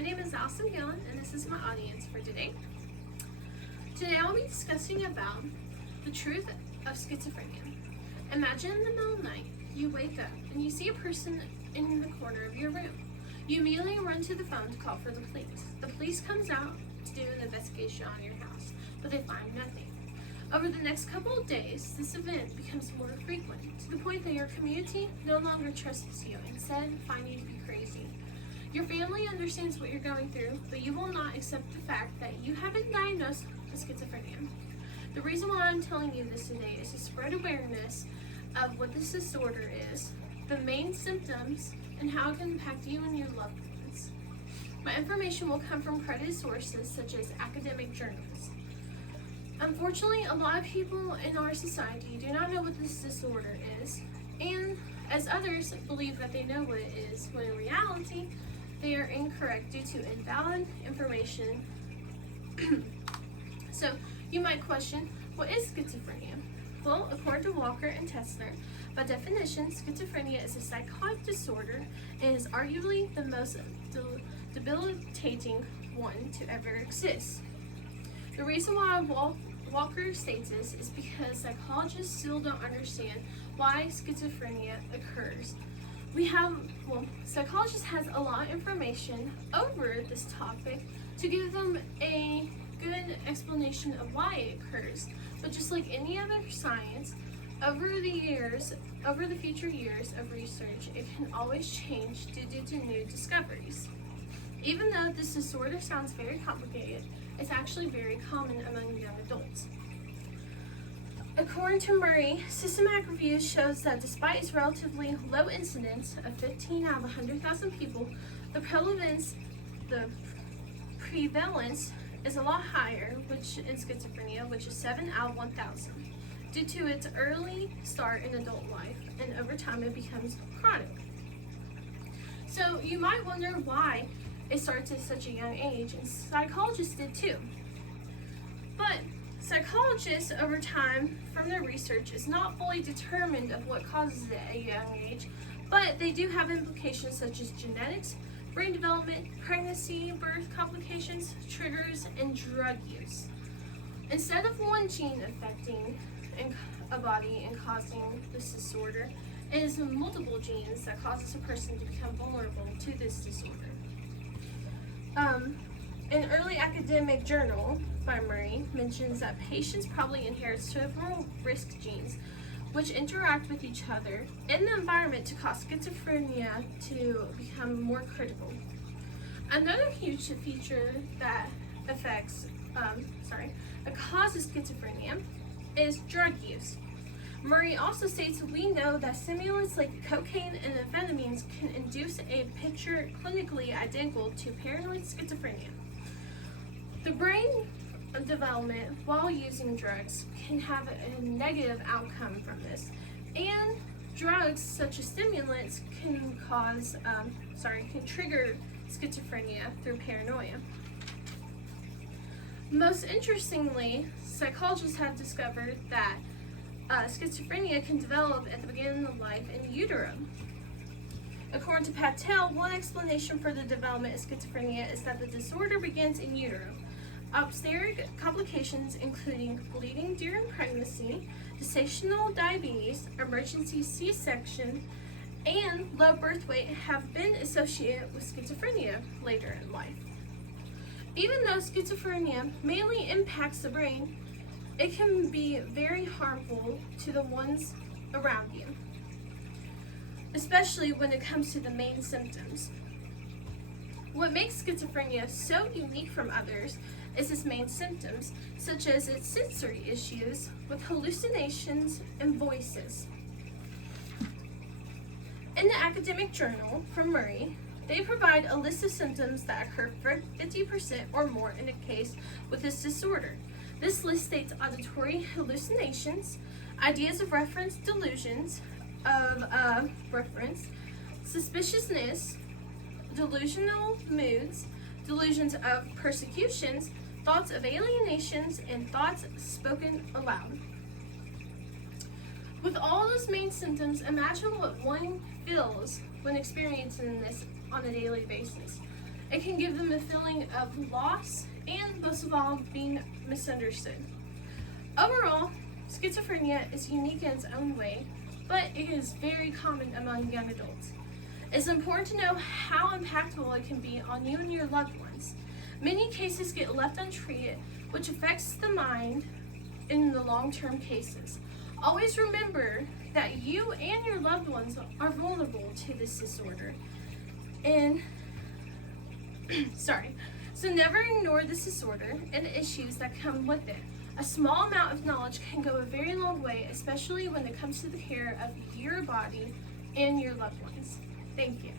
My name is Allison Gillen, and this is my audience for today. Today I'll be discussing about the truth of schizophrenia. Imagine in the middle of the night, you wake up and you see a person in the corner of your room. You immediately run to the phone to call for the police. The police comes out to do an investigation on your house, but they find nothing. Over the next couple of days, this event becomes more frequent, to the point that your community no longer trusts you, instead finding you to be crazy. Your family understands what you're going through, but you will not accept the fact that you have been diagnosed with schizophrenia. The reason why I'm telling you this today is to spread awareness of what this disorder is, the main symptoms, and how it can impact you and your loved ones. My information will come from credited sources such as academic journals. Unfortunately, a lot of people in our society do not know what this disorder is, and as others believe that they know what it is, when in reality, they are incorrect due to invalid information. So, you might question, what is schizophrenia? Well, according to Walker and Tessner, by definition, schizophrenia is a psychotic disorder and is arguably the most debilitating one to ever exist. The reason why Walker states this is because psychologists still don't understand why schizophrenia occurs. Psychologists has a lot of information over this topic to give them a good explanation of why it occurs. But just like any other science, over the future years of research, it can always change due to new discoveries. Even though this disorder sounds very complicated, it's actually very common among young adults. According to Murray, systematic review shows that despite its relatively low incidence of 15 out of 100,000 people, the prevalence is a lot higher, which in schizophrenia, which is 7 out of 1,000, due to its early start in adult life, and over time it becomes chronic. So you might wonder why it starts at such a young age, and psychologists did too. But psychologists over time from their research is not fully determined of what causes it at a young age, but they do have implications such as genetics, brain development, pregnancy, birth complications, triggers, and drug use. Instead of one gene affecting a body and causing this disorder, it is multiple genes that causes a person to become vulnerable to this disorder. An early academic journal by Murray mentions that patients probably inherit several risk genes which interact with each other in the environment to cause schizophrenia to become more critical. Another huge feature that causes schizophrenia is drug use. Murray also states we know that stimulants like cocaine and amphetamines can induce a picture clinically identical to paranoid schizophrenia. The brain development while using drugs can have a negative outcome from this, and drugs such as stimulants can trigger schizophrenia through paranoia. Most interestingly, psychologists have discovered that schizophrenia can develop at the beginning of life in utero. According to Patel, one explanation for the development of schizophrenia is that the disorder begins in utero. Obstetric complications including bleeding during pregnancy, gestational diabetes, emergency C-section, and low birth weight have been associated with schizophrenia later in life. Even though schizophrenia mainly impacts the brain, it can be very harmful to the ones around you, especially when it comes to the main symptoms. What makes schizophrenia so unique from others is its main symptoms, such as its sensory issues with hallucinations and voices. In the academic journal from Murray, they provide a list of symptoms that occur for 50% or more in a case with this disorder. This list states auditory hallucinations, ideas of reference, delusions of reference, suspiciousness, delusional moods, delusions of persecutions, thoughts of alienations, and thoughts spoken aloud. With all those main symptoms, imagine what one feels when experiencing this on a daily basis. It can give them a feeling of loss and, most of all, being misunderstood. Overall, schizophrenia is unique in its own way, but it is very common among young adults. It's important to know how impactful it can be on you and your loved ones. Many cases get left untreated, which affects the mind in the long-term cases. Always remember that you and your loved ones are vulnerable to this disorder. And so never ignore this disorder and the issues that come with it. A small amount of knowledge can go a very long way, especially when it comes to the care of your body and your loved ones. Thank you.